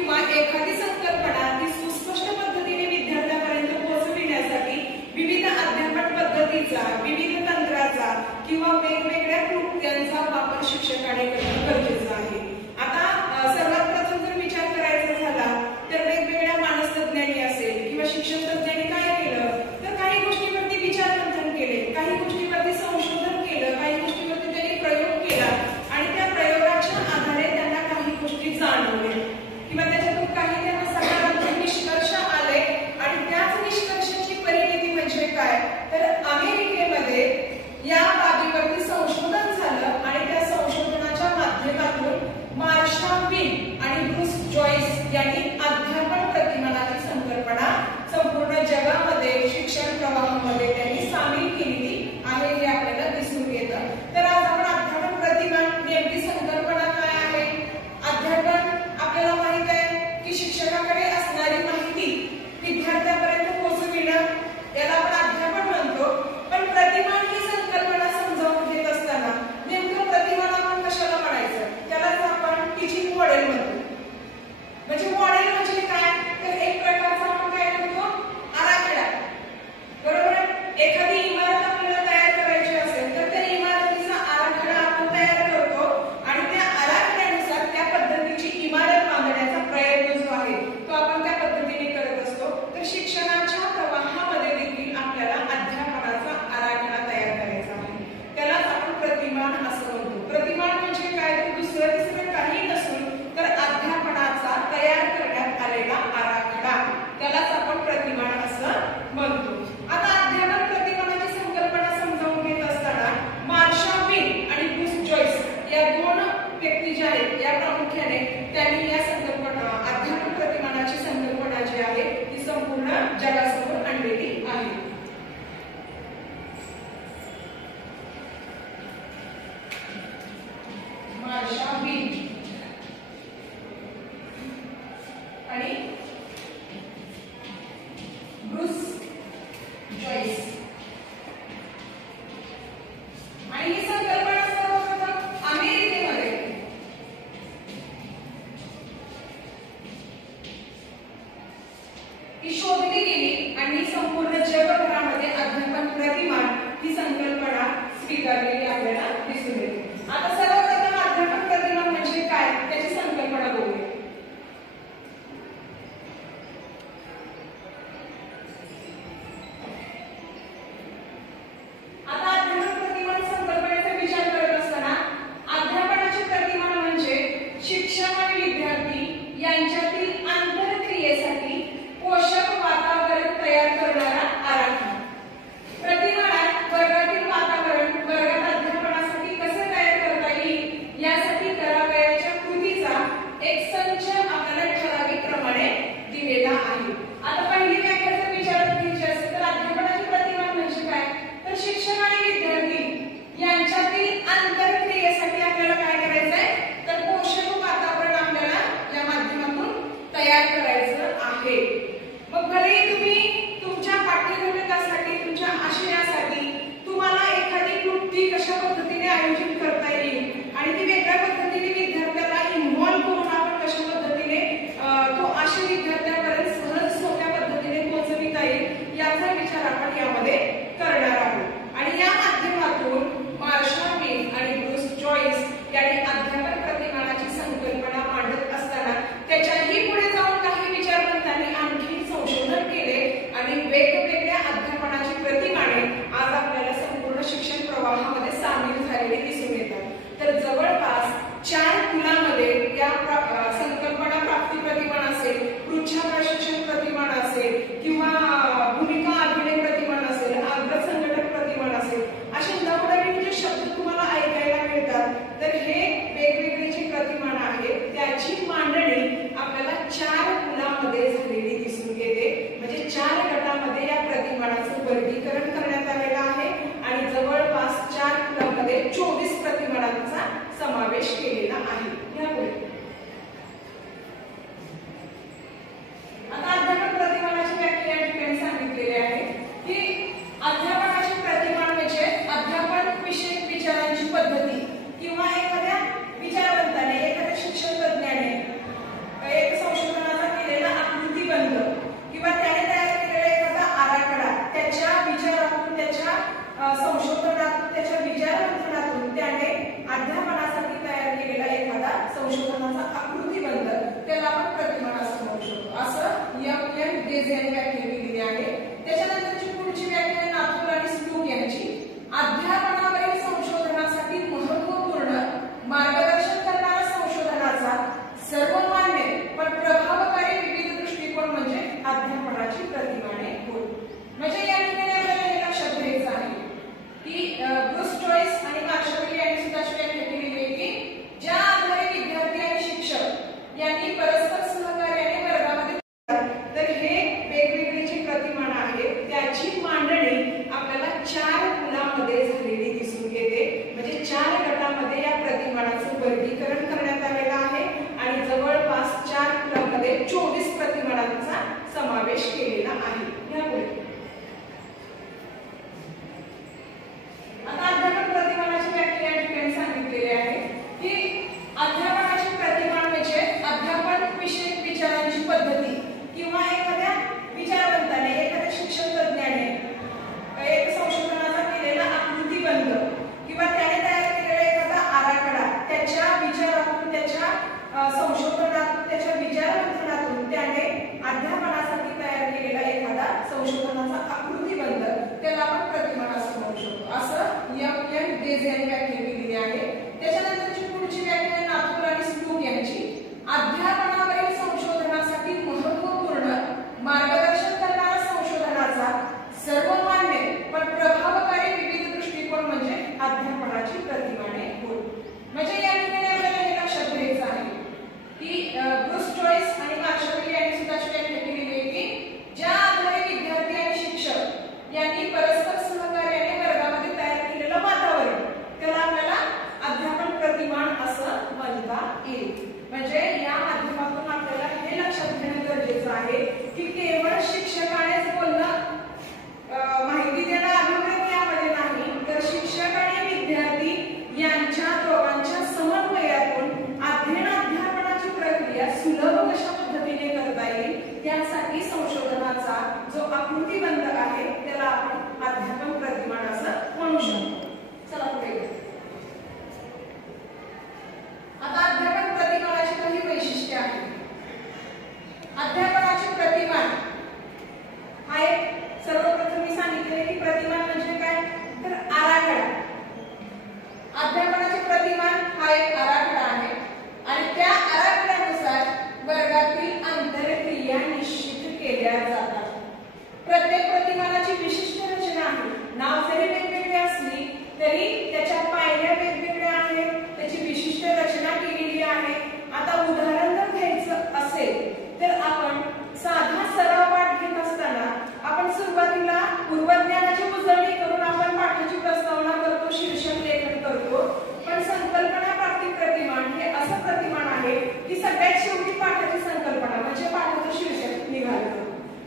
किंवा एखादी संकल्पना ती सुस्पष्ट पद्धतीने विद्यार्थ्यांपर्यंत पोहोचविण्यासाठी विविध अध्यापन पद्धतीचा, विविध तंत्राचा किंवा वेगवेगळ्या कृत्यांचा वापर शिक्षकाने करणं गरजेचं आहे। आता सर्वात प्रथम जर विचार करायचा झाला तर वेगवेगळ्या मानसतज्ञांनी असेल किंवा शिक्षण तज्ञांनी काय केलं तर काही गोष्टीवरती विचार मंथन केले, काही गोष्टीवरती संशोधन केलं, काही गोष्टीवरती त्यांनी प्रयोग केला आणि त्या प्रयोगाच्या आधारे त्यांना काही गोष्टी जाणवल्या किंवा त्याच्यातून काही त्यांना सकारात्मक निष्कर्ष आले आणि त्याच निष्कर्षाची परिणती म्हणजे काय तर अमेरिकेमध्ये या बाबीवरती संशोधन झालं आणि त्या संशोधनाच्या माध्यमातून मार्शा विन आणि ब्रूस जॉइस यांनी अध्यापन प्रतिमानाची संकल्पना संपूर्ण जगामध्ये शिक्षण प्रवाहामध्ये त्यांनी सामील केलेली आहे हे आपल्याला दिसून येतं। तर आज आपण अध्यापन प्रतिमान नेमकी संकल्पना काय आहे, अध्यापन आपल्याला माहित आहे की शिक्षकाकडे असणारी माहिती विद्यार्थ्यांपर्यंत पोहोचविणं याला आपण अध्यापन म्हणतो। पण प्रतिमान ही संकल्पना समजावून घेत असताना नेमकं प्रतिमान आपण कशाला म्हणायचं त्यालाच आपण टीचिंग मॉडेल म्हणतो। म्हणजे मॉडेल म्हणजे काय तर एक प्रकारचा आपण काय म्हणतो आराखडा, बरोबर। एखादी इमारत आपल्याला तयार करायची असेल तर त्या इमारतीचा आराखडा आपण तयार करतो आणि त्या आराखड्यानुसार त्या पद्धतीची इमारत बांधण्याचा प्रयत्न जो आहे तो आपण त्या पद्धतीने करत असतो। तर शिक्षणाच्या प्रवाहामध्ये देखील आपल्याला अध्यापनाचा आराखडा तयार करायचा आहे, त्यालाच आपण प्रतिमान असं म्हणतो। प्रतिमान म्हणजे काय तर दुसरं तिसरं काही नसून तर अध्यापनाचा तयार करण्यात आलेला आराखडा, त्यालाच आपण प्रतिमान असं म्हणतो। आता अध्यापन प्रतिमानाची संकल्पना समजावून घेत असताना मार्शा विन आणि ब्रूस जॉइस या दोन व्यक्ती ज्या आहेत या प्रामुख्याने त्यांनी या संकल्पना अध्यापन प्रतिमानाची संकल्पना जी आहे ती संपूर्ण जगासमोर आणलेली आहे। मार्शा विन आणि ब्रूस जॉइस आणि ही संकल्पना सर्वप्रथम अमेरिकेमध्ये ही शोधली गेली आणि संपूर्ण जगभरामध्ये अध्यापन प्रतिमान ही संकल्पना स्वीकारलेली आपल्याला दिसून येते। आता सर्वप्रथम अध्यापन प्रतिमान म्हणजे काय त्याची संकल्पना बघूया। आता अध्यापन प्रतिमान संकल्पनेचा विचार करत असताना अध्यापनाचे प्रतिमान म्हणजे शिक्षक आणि विद्यार्थी यांच्यातील आंतरक्रियेसाठी पोषक वातावरण तयार करणारा आराखडा। प्रतिमानात वर्गातील वातावरण वर्गात अध्यापनासाठी कसे तयार करता येईल यासाठी करावयाच्या कृतीचा एक संच आपल्याला ठराविक प्रमाणे दिलेला आहे। आता पहिली व्याख्या जर विचारात घ्यायची असेल तर अध्यापनाचे प्रतिमान म्हणजे काय तर शिक्षक आणि विद्यार्थी यांच्यातील आंतरक्रियेसाठी आपल्याला काय करायचं आहे तर पोषक वातावरण आपल्याला या माध्यमातून तयार करायचं आहे। मग भलेही तुम्ही तुमच्या पाठ्यघटकासाठी तुमच्या आशयासाठी तुम्हाला एखादी कृती कशा पद्धतीने आयोजित करता येईल आणि ती वेगळ्या पद्धतीने विद्यार्थ्याला इन्व्हॉल्व करून आपण कशा पद्धतीने तो आशय विद्यार्थ्यांपर्यंत सहज सोप्या पद्धतीने पोहोचविता येईल याचा विचार आपण यामध्ये करणार आहोत। आणि या माध्यमातून मार्शा विन आणि ब्रूस जॉइस यांनी अध्यापन प्रतिमानाची संकल्पना मांडत असताना त्याच्याही पुढे जाऊन काही विचारवंतांनी आणखी संशोधन केले आणि वेगवेगळ्या अध्यापनाची प्रतिमाने आज आपल्याला संपूर्ण शिक्षण प्रवाहामध्ये सामील झालेली दिसून येतात। तर जवळपास 4 कुलामध्ये या संकल्पना प्राप्ती प्रतिमान असेल, पृच्छा प्रशिक्षण प्रतिमान असेल किंवा भूमिका अभिनय प्रतिमान असेल, अग्र संघटक प्रतिमान असेल, असे नवनवीन जे शब्द तुम्हाला ऐकायला मिळतात। तर हे वेगवेगळे जे प्रतिमान आहेत त्याची मांडणी आपल्याला 4 कुलामध्ये झालेली दिसून येते। म्हणजे 4 गटामध्ये या प्रतिमानाचं वर्गीकरण करण्यात आलेलं आहे आणि जवळपास 4 कुलामध्ये 24 प्रतिमानांचा समावेश केलेला आहे। यापुढे आता अध्यापन प्रतिमानाची व्याख्या या ठिकाणी सांगितलेली आहे की अध्यापनाचे प्रतिमान म्हणजे अध्यापन विषयक विचारांची पद्धती किंवा एखाद्या विचारवंताने एखाद्या शिक्षण तज्ञाने एक संशोधन संशोधनातून त्याच्या विचारमंथनातून त्याने अध्यापनासाठी तयार केलेला एखादा संशोधनाचा आकृतीबंध त्याला आपण प्रतिमान असं म्हणू शकतो, असं एम डेझे यांनी व्याख्या केलेली आहे. त्याच्यानंतरची पुढची व्याख्या आहे नाथूर आणि स्लूक यांची. अध्यापनावरील संशोधनासाठी महत्त्वपूर्ण मार्गदर्शन करणारा संशोधनाचा सर्वमान्य पण प्रभावकारी विविध दृष्टिकोन म्हणजे अध्यापनाची प्रतिमाने होय. म्हणजे या ठिकाणी आपल्याला हे लक्षात घ्यायचं आहे की ब्रूस चॉईस आणि मार्शल यांनी सुद्धा व्याख्या केलेली आहे की ज्या आधारे विद्यार्थी आणि शिक्षक यांनी परस्पर सहकार्याने वर्गामध्ये तयार केलेलं वातावरण त्याला आपल्याला अध्यापन प्रतिमान असं म्हणता येईल. म्हणजे या माध्यमातून आपल्याला हे लक्षात घेणं गरजेचं आहे की केवळ शिक्षकानेच बोलणं माहिती देणं अभिप्रेत यामध्ये नाही, तर शिक्षक आणि विद्यार्थी यांच्या दोघांच्या समन्वयातून अध्यापनाची प्रक्रिया सुलभ कशा पद्धतीने करता येईल यासाठी संशोधनाचा जो आकृतीबंध आहे त्याला आपण अध्यापन प्रतिमान असं म्हणू शकतो. चला पुढे. आता अध्यापन प्रतिमानाची काही वैशिष्ट्ये आहेत. अध्यापनाचे प्रतिमान हा एक सर्वप्रथम मी सांगितले की प्रतिमान म्हणजे काय तर आराखडा. अध्यापनाचे प्रतिमान हा एक आराखडा आहे आणि त्या आराखड्यानुसार वर्गातील आंतरक्रिया निश्चित केल्या जातात. प्रत्येक प्रतिमानाची विशिष्ट रचना आहे. नाव जरी वेगवेगळी असली तरी त्याच्या पायऱ्या वेगवेगळ्या आहेत, त्याची विशिष्ट रचना केलेली आहे. आता उदाहरण जर घ्यायचं असेल तर आपण साधा सराव पाठ घेत असताना आपण सुरुवातीला पूर्वज्ञानाची उजळणी करून आपण पाठाची प्रस्तावना करतो, शीर्षक लेखन करतो. पण संकल्पना प्राप्ती प्रतिमान हे असं प्रतिमान आहे की सगळ्यात शेवटी पाठाची संकल्पना म्हणजे पाठाचं शीर्षक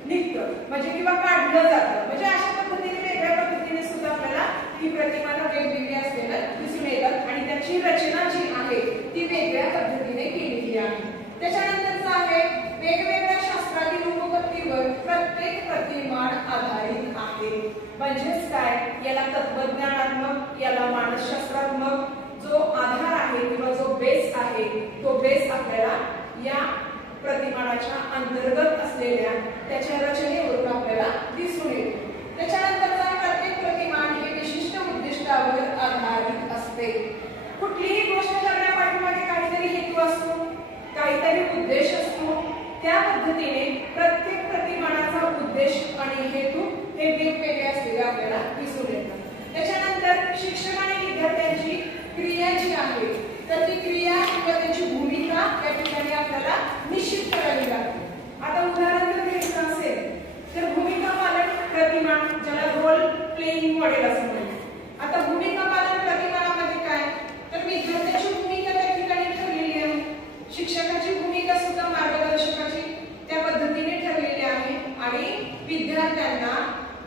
निघतं म्हणजे किंवा काढलं जातं. म्हणजे अशा पद्धतीने वेगळ्या पद्धतीने सुद्धा आपल्याला ही प्रतिमानं वेगवेगळी असलेल्या दिसून येतात आणि त्याची रचना जी आहे ती वेगळ्या पद्धतीने केलेली आहे. त्याच्यानंतरचं आहे वेगवेगळ्या शास्त्रातील उपपत्तीवर प्रत्येक प्रतिमान आधारित आहे. म्हणजेच काय, याला तत्वज्ञानात्मक, याला मानसशास्त्रात्मक जो आधार आहे किंवा जो बेस आहे तो बेस आपल्याला या प्रतिमानाच्या अंतर्गत असलेल्या त्याच्या रचनेवरून आपल्याला दिसून येतो. त्याच्यानंतरचा प्रत्येक प्रतिमान हे विशिष्ट उद्दिष्टावर आधारित असते. कुठलीही गोष्ट करण्यापाठीमागे काहीतरी हेतू असतो, काहीतरी उद्देश असतो. त्या पद्धतीने प्रत्येक प्रतिमानाचा उद्देश आणि हेतू हे वेगवेगळे असलेले आपल्याला दिसून येतात. त्याच्यानंतर शिक्षक आणि विद्यार्थ्यांची क्रिया जी आहे तर ती क्रिया किंवा त्याची भूमिका या ठिकाणी आपल्याला निश्चित करावी लागते. आता उदाहरण जर घ्यायचं असेल तर भूमिका पालन प्रतिमान ज्याला रोल प्लेइंग मॉडेल असं म्हणतात. आता भूमिका पालन प्रतिमानामध्ये काय तर विद्यार्थ्याची भूमिका त्या ठिकाणी ठरलेली आहे, शिक्षकाची भूमिका सुद्धा मार्गदर्शकाची त्या पद्धतीने ठरलेली आहे आणि विद्यार्थ्यांना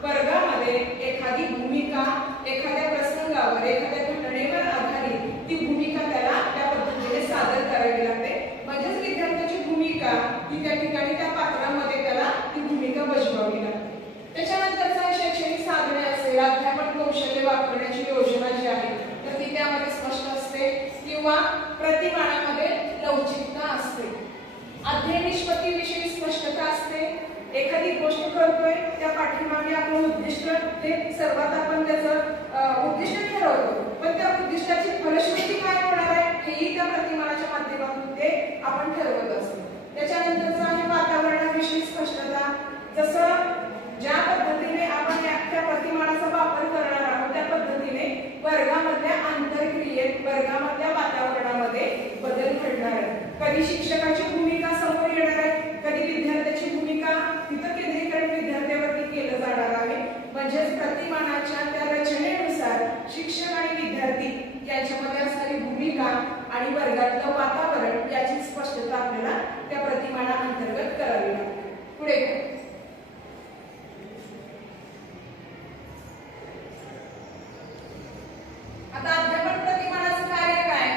वर्गामध्ये एखादी भूमिका एखाद्या प्रसंगावर एखाद्या घटनेवर आधारित ती भूमिका त्याला त्या पद्धतीने सादर करावी लागते. म्हणजेच विद्यार्थ्याची भूमिका ही त्या ठिकाणी त्या पात्रामध्ये त्याला ती भूमिका बजवावी लागते. त्याच्यानंतरचा शैक्षणिक साधने असेल, अध्यापन कौशल्य वापरण्याची योजना जी आहे तर ती त्यामध्ये स्पष्ट असते किंवा प्रतिमानामध्ये लवचिकता असते. अध्ययन निष्पत्तीविषयी स्पष्टता असते. एखादी गोष्ट करतोय त्या पाठीमागे आपलं उद्दिष्ट ते सर्वात आपण त्याचं उद्दिष्ट ठरवतो, पण त्या उद्दिष्टाची फलश्रुती काय होणार आहे हेही त्या प्रतिमानाच्या माध्यमातून ते आपण ठरवत असतो. त्याच्यानंतरचं आहे वातावरणाविषयी स्पष्टता. जसं ज्या पद्धतीने आपण त्या प्रतिमानाचा वापर करणार आहोत त्या पद्धतीने वर्गामधल्या आंतरक्रियेत वर्गामधल्या वातावरणामध्ये बदल घडणार आहे. कधी शिक्षकाची भूमिका समोर येणार आहे, कधी विद्यार्थ्याची भूमिका तिथं केंद्रीकरण विद्यार्थ्यावरती केलं जाणार आहे. म्हणजेच प्रतिमानाच्या त्या रचनेनुसार शिक्षक आणि विद्यार्थी यांच्यामध्ये असणारी भूमिका आणि वर्गातलं वातावरण याची स्पष्टता आपल्याला त्या प्रतिमाना अंतर्गत करावी लागते. पुढे आता अध्यापन प्रतिमानाचं कार्य काय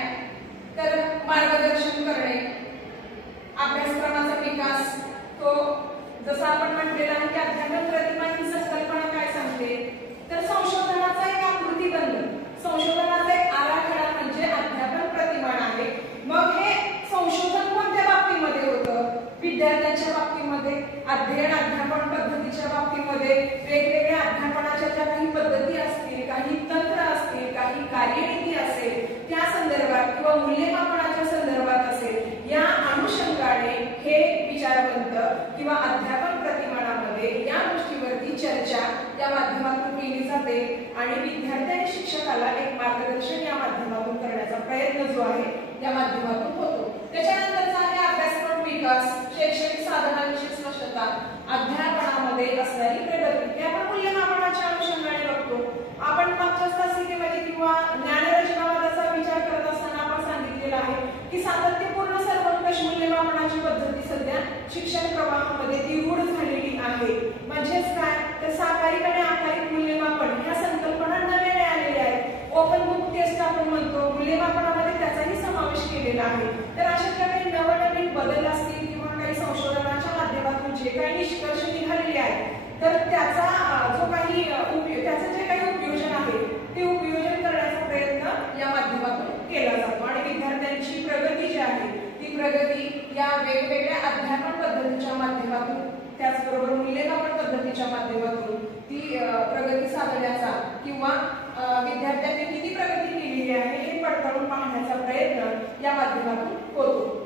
तर मार्गदर्शन करणे, अभ्यासक्रमाचा विकास. तो जसं आपण म्हटलेलं आहे की अध्यापन प्रतिमान ही संकल्पना काय सांगते तर संशोधनाचा एक आकृतीबंध, संशोधनाचा एक आराखडा म्हणजे अध्यापन प्रतिमान आहे. मग हे संशोधन नवीन अध्यापन पद्धतीच्या बाबतीमध्ये वेगवेगळ्या अध्यापनाच्या ज्या काही पद्धती असतील, काही तंत्र असतील, काही कार्यनीती असेल त्या संदर्भात किंवा मूल्यमापनाच्या संदर्भात असेल, या अनुषंगाने हे विचारवंत किंवा अध्यापन प्रतिमानामध्ये या गोष्टीवरती चर्चा या माध्यमातून केली जाते आणि विद्यार्थी आणि शिक्षकाला एक मार्गदर्शन या माध्यमातून करण्याचा प्रयत्न जो आहे या माध्यमातून होतो। त्याच्यानंतरचा आहे अभ्यासक्रम विकास, शैक्षणिक साधनांची स्पष्टता, अध्यापनामध्ये असणारी प्रगती। हे आपण मूल्यमापनाच्या अनुषंगाने बघतो। आपण मागच्या तासिकेमध्ये किंवा ज्ञानरचनावादाचा विचार करत असताना आपण सांगितलेलं आहे की सातत्यपूर्ण सर्वंकष मूल्यमापनाची पद्धती सध्या शिक्षण प्रवाहामध्ये ती रूढ झालेली आहे। म्हणजेच काय तर साकारिक आणि आकारिक मूल्यमापन ह्या संकल्पना नव्याने आलेल्या आहेत। ओपन बुक टेस्ट आपण म्हणतो, मूल्यमापनामध्ये त्याचाही समावेश केलेला आहे। तर अशा प्रकारे नवनवीन बदल असतील किंवा काही संशोधनाच्या माध्यमातून जे काही निष्कर्ष निघालेले आहेत तर त्याचा जो काही त्याचं जे काही उपयोजन आहे ते उपयोजन करण्याचा प्रयत्न या माध्यमातून केला जातो आणि विद्यार्थ्यांची प्रगती जी आहे ती प्रगती या वेगवेगळ्या अध्यापन पद्धतीच्या माध्यमातून त्याचबरोबर मूल्यमापन पद्धतीच्या माध्यमातून ती प्रगती साधण्याचा किंवा विद्यार्थ्यांनी किती प्रगती केलेली आहे हे पडताळून पाहण्याचा प्रयत्न या माध्यमातून होतो।